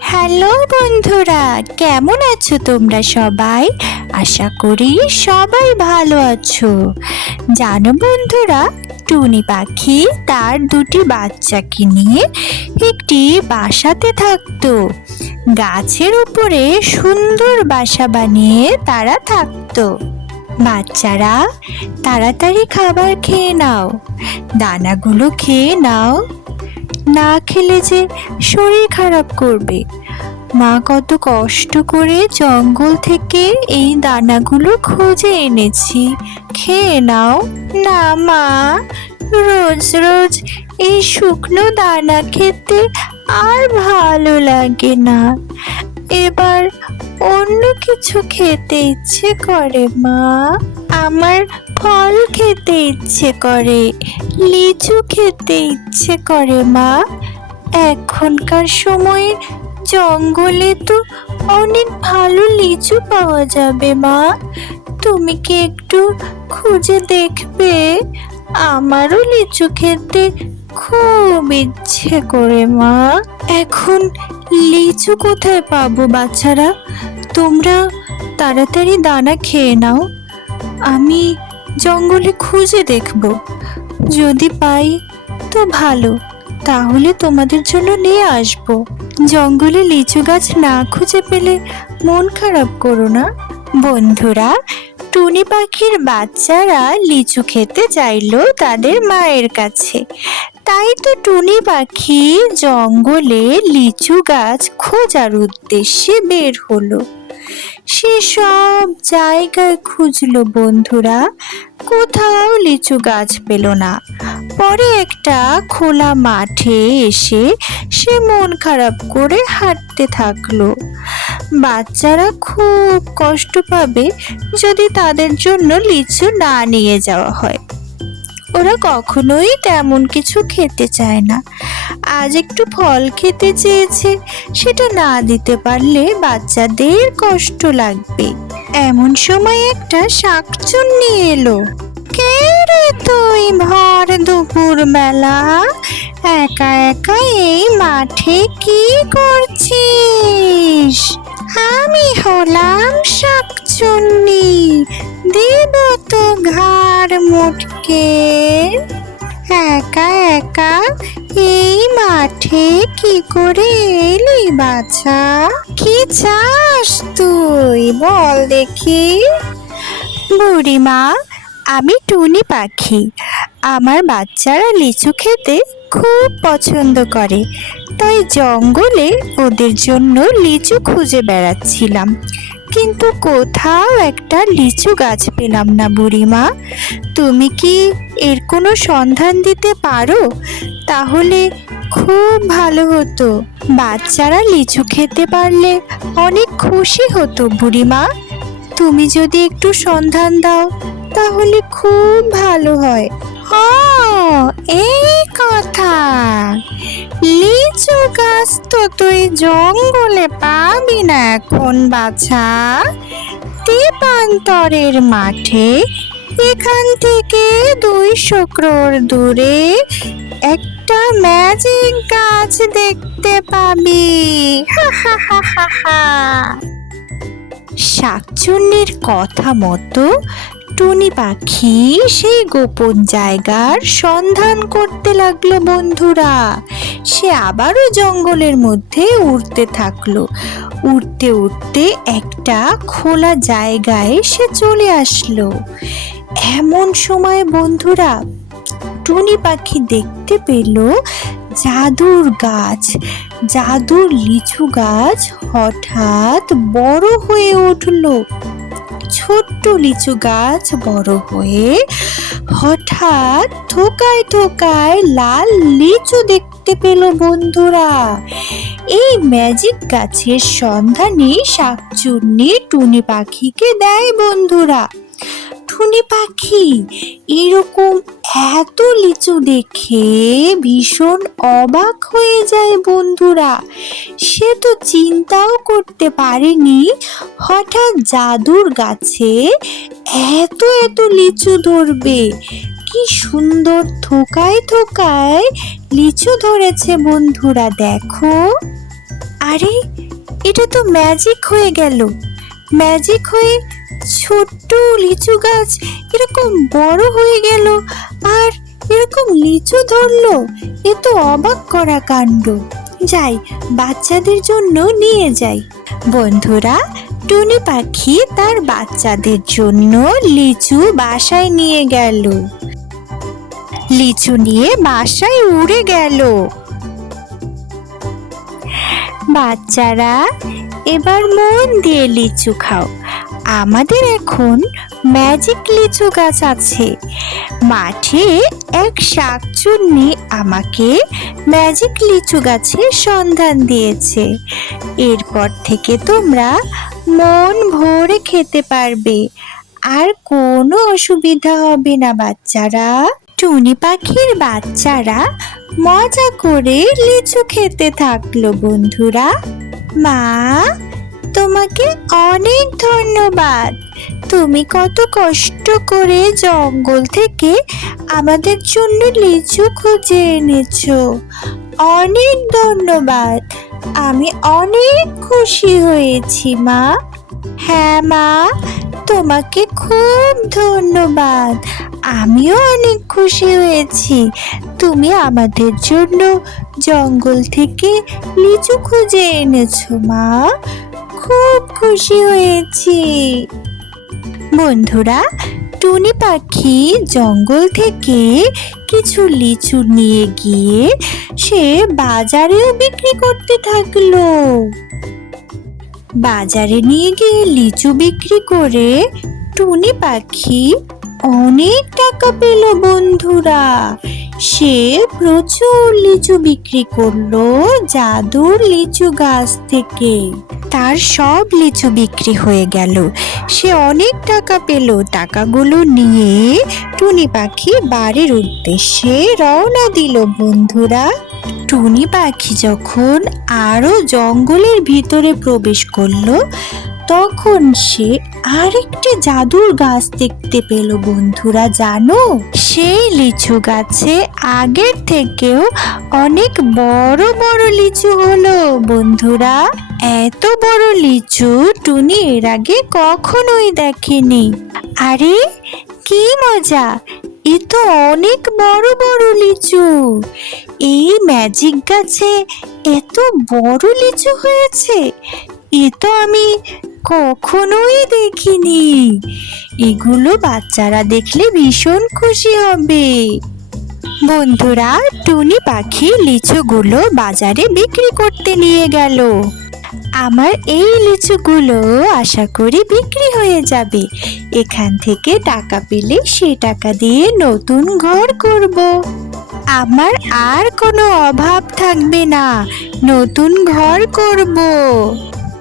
Hello বন্ধুরা, কেমন আছো তোমরা সবাই? আশা করি সবাই ভালো আছো। জানো বন্ধুরা, টুনি পাখি তার দুটি বাচ্চাকে নিয়ে একটি বাসাতে থাকতো। গাছের উপরে সুন্দর বাসা বানিয়ে তারা থাকতো। বাচ্চারা, তাড়াতাড়ি খাবার খেয়ে নাও। দানাগুলো খেয়ে নাও। না খেলে যে শরীর খারাপ করবে। মা কত কষ্ট করে জঙ্গল থেকে এই দানাগুলো খুঁজে এনেছি। খেয়ে নাও। না, মা। রোজ রোজ এই শুকনো দানা খেতে আর ভালো লাগে না। এবার অন্য কিছু খেতে ইচ্ছে করে, মা। আমার ফল খেতে ইচ্ছে করে, লিচু খেতে ইচ্ছে করে মা। এখনকার সময়ে জঙ্গলে তো অনেক ভালো লিচু পাওয়া যাবে মা। তুমি কি একটু খুঁজে দেখবে? আমারও লিচু খেতে খুব ইচ্ছে করে মা। এখন লিচু কোথায় পাবো বাচ্চারা? তোমরা তাড়াতাড়ি দানা খেয়ে নাও। আমি জঙ্গলে খুঁজে দেখব। যদি পাই, তো ভালো। তাহলে তোমাদের জন্য নিয়ে আসব। জঙ্গলে লিচু গাছ না খুঁজে পেলে মন খারাপ করো না। বন্ধুরা, টুনি পাখির বাচ্চারা লিচু খেতে চাইলো তাদের মায়ের কাছে। তাই তো টুনি পাখি জঙ্গলে লিচু গাছ খোঁজার উদ্দেশ্যে বের হলো। সে সব জায়গায় খুঁজলো বন্ধুরা। কোথাও লিচু গাছ পেল না। পরে একটা খোলা মাঠে এসে সে মন খারাপ করে হাঁটতে থাকল। বাচ্চারা খুব কষ্ট পাবে যদি তাদের জন্য লিচু না নিয়ে যাওয়া হয়। ওরা কখনোই তেমন কিছু খেতে চায় না। আজ একটু ফল খেতে চেয়েছে, সেটা না দিতে পারলে বাচ্চাদের কষ্ট লাগবে। এমন সময় একটা শাকচুন্নি এলো। কে রে তুই ভর দুপুর একা একা এই মাঠে কি করছিস? আমি হলাম শাকচুন্নি মুটকে একা একা এই মাঠে কি করে এলি বাছা? কি চাস তুই? বল দেখি। বুড়িমা, আমি টুনি পাখি। আমার বাচ্চারা লিচু খেতে খুব পছন্দ করে। তাই জঙ্গলে ওদের জন্য লিচু খুঁজে বেড়াচ্ছিলাম। কিন্তু কোথাও একটা লিচু গাছ পেলাম না বুড়িমা। তুমি কি এর কোনো সন্ধান দিতে পারো? তাহলে খুব ভালো হতো। বাচ্চারা লিচু খেতে পারলে অনেক খুশি হতো বুড়িমা। তুমি যদি একটু সন্ধান দাও, তাহলে খুব ভালো হয়। ও, এই কথা। লিচু গাছ তো তুই জঙ্গলে পাবি না এখন, বাছা। তেপান্তরের মাঠে এখান থেকে দুইশো ক্রোর দূরে একটা ম্যাজিক গাছ দেখতে পাবি। শাকচুন্নির কথা মতো টুনি পাখি সেই গোপন জায়গার সন্ধান করতে লাগল বন্ধুরা। সে আবারও জঙ্গলের মধ্যে উড়তে থাকল। উড়তে উড়তে একটা খোলা জায়গায় সে চলে আসলো। এমন সময় বন্ধুরা, টুনি পাখি দেখতে পেল জাদুর গাছ। জাদুর লিচু গাছ হঠাৎ বড় হয়ে উঠল। ছোট্ট লিচু গাছ বড় হয়ে হঠাৎ ঠোকায় ঠোকায় লাল লিচু দেখতে পেল বন্ধুরা। এই ম্যাজিক গাছের সন্ধানে শাকচুন্নি টুনি পাখিকে দেয় বন্ধুরা। টুনি পাখি, এরকম এত লিচু দেখে ভীষণ অবাক হয়ে যায় বন্ধুরা। সে তো চিন্তাও করতে পারেনি, হঠাৎ জাদুর গাছে এত এত লিচু ধরবে। কি সুন্দর থোকায় থোকায় লিচু ধরেছে বন্ধুরা, দেখো। আরে, এটা তো ম্যাজিক হয়ে গেল। ম্যাজিক হয়ে ছোট্ট লিচু গাছ এরকম বড় হয়ে গেল। আর এরকম লিচু ধরলো, এ তো অবাক করা কাণ্ড। যাই, বাচ্চাদের জন্য নিয়ে যাই। বন্ধুরা, টুনি পাখি তার বাচ্চাদের জন্য লিচু বাসায় নিয়ে গেল। লিচু নিয়ে বাসায় উড়ে গেল। বাচ্চারা, এবার মন দিয়ে লিচু খাও। আমাদের এখন ম্যাজিক লিচু গাছ আছে। মাঠে এক শাকচুন্নি আমাকে ম্যাজিক লিচু গাছের সন্ধান দিয়েছে। এরপর থেকে তোমরা মন ভরে খেতে পারবে। আর কোনো অসুবিধা হবে না বাচ্চারা। টুনি পাখির বাচ্চারা মজা করে লিচু খেতে থাকল বন্ধুরা। মা তোমাকে অনেক ধন্যবাদ। তুমি কত কষ্ট করে জঙ্গল থেকে আমাদের জন্য লিচু খুঁজে এনেছো। অনেক ধন্যবাদ। আমি অনেক খুশি হয়েছি, মা। হ্যাঁ মা, তোমাকে খুব ধন্যবাদ। আমিও অনেক খুশি হয়েছি। তুমি আমাদের জন্য জঙ্গল থেকে লিচু খুঁজে এনেছো, মা। খুব খুশি হয়েছি। বন্ধুরা, টুনি পাখি জঙ্গল থেকে কিছু লিচু নিয়ে গিয়ে সে বাজারেও বিক্রি করতে থাকল। বাজারে নিয়ে গিয়ে লিচু বিক্রি করে টুনি পাখি অনেক টাকা পেল বন্ধুরা। সে প্রচুর লিচু বিক্রি করল জাদুর লিচু গাছ থেকে। তার সব লিচু বিক্রি হয়ে গেল। সে অনেক টাকা পেল। টাকাগুলো নিয়ে টুনি পাখি বাড়ির উদ্দেশ্যে রওনা দিল। বন্ধুরা, টুনি পাখি যখন আরও জঙ্গলের ভিতরে প্রবেশ করল তখন সে আরেকটি জাদুর গাছ দেখতে পেল, বন্ধুরা, জানো? সেই লিচু গাছে আগের থেকেও অনেক বড় বড় লিচু হলো, বন্ধুরা। এত বড় লিচু টুনি এর আগে কখনোই দেখেনি। আরে, কি মজা! এ তো অনেক বড় বড় লিচু। এই ম্যাজিক গাছে এত বড় লিচু হয়েছে। এ তো আমি কখনোই দেখিনি। এগুলো বাচ্চারা দেখলে ভীষণ খুশি হবে। বন্ধুরা, টুনি পাখি লিচুগুলো বাজারে বিক্রি করতে নিয়ে গেল। আমার এই লিচুগুলো আশা করি বিক্রি হয়ে যাবে। এখান থেকে টাকা পেলে সে টাকা দিয়ে নতুন ঘর করব। আমার আর কোনো অভাব থাকবে না, নতুন ঘর করব।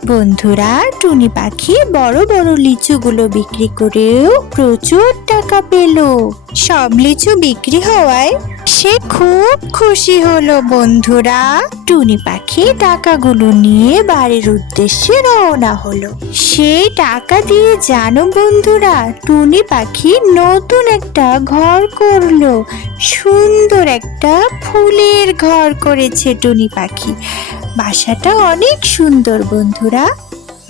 বন্ধুরা টুনি পাখি বড় বড় লিচুগুলো বিক্রি করেও প্রচুর টাকা পেল। সব লিচু বিক্রি হওয়ায় সে খুব খুশি হলো বন্ধুরা। টুনি পাখি টাকাগুলো নিয়ে বাড়ির উদ্দেশ্যে রওনা হলো। সেই টাকা দিয়ে জানো বন্ধুরা, টুনি পাখি নতুন একটা ঘর করল। সুন্দর একটা ফুলের ঘর করেছে টুনি পাখি। বাসাটা অনেক সুন্দর বন্ধুরা।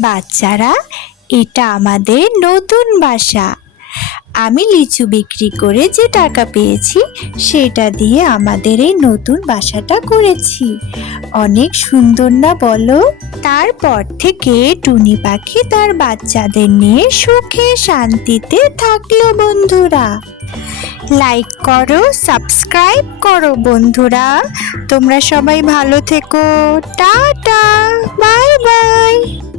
বাচ্চারা, এটা আমাদের নতুন বাসা। আমি লিচু বিক্রি করে যে টাকা পেয়েছি, সেটা দিয়ে আমাদের এই নতুন বাসাটা করেছি। অনেক সুন্দর না বলো? তারপর থেকে টুনি পাখি তার বাচ্চাদের নিয়ে সুখে শান্তিতে থাকল বন্ধুরা। লাইক করো সাবস্ক্রাইব করো বন্ধুরা। তোমরা সবাই ভালো থেকো। টাটা, বাই বাই।